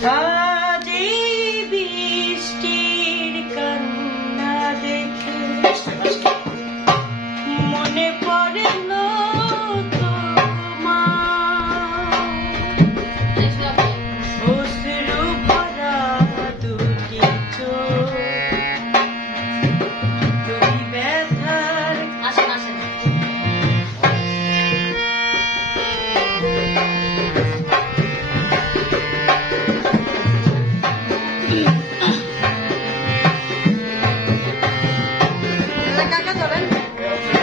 Bye. Bye. Thank you.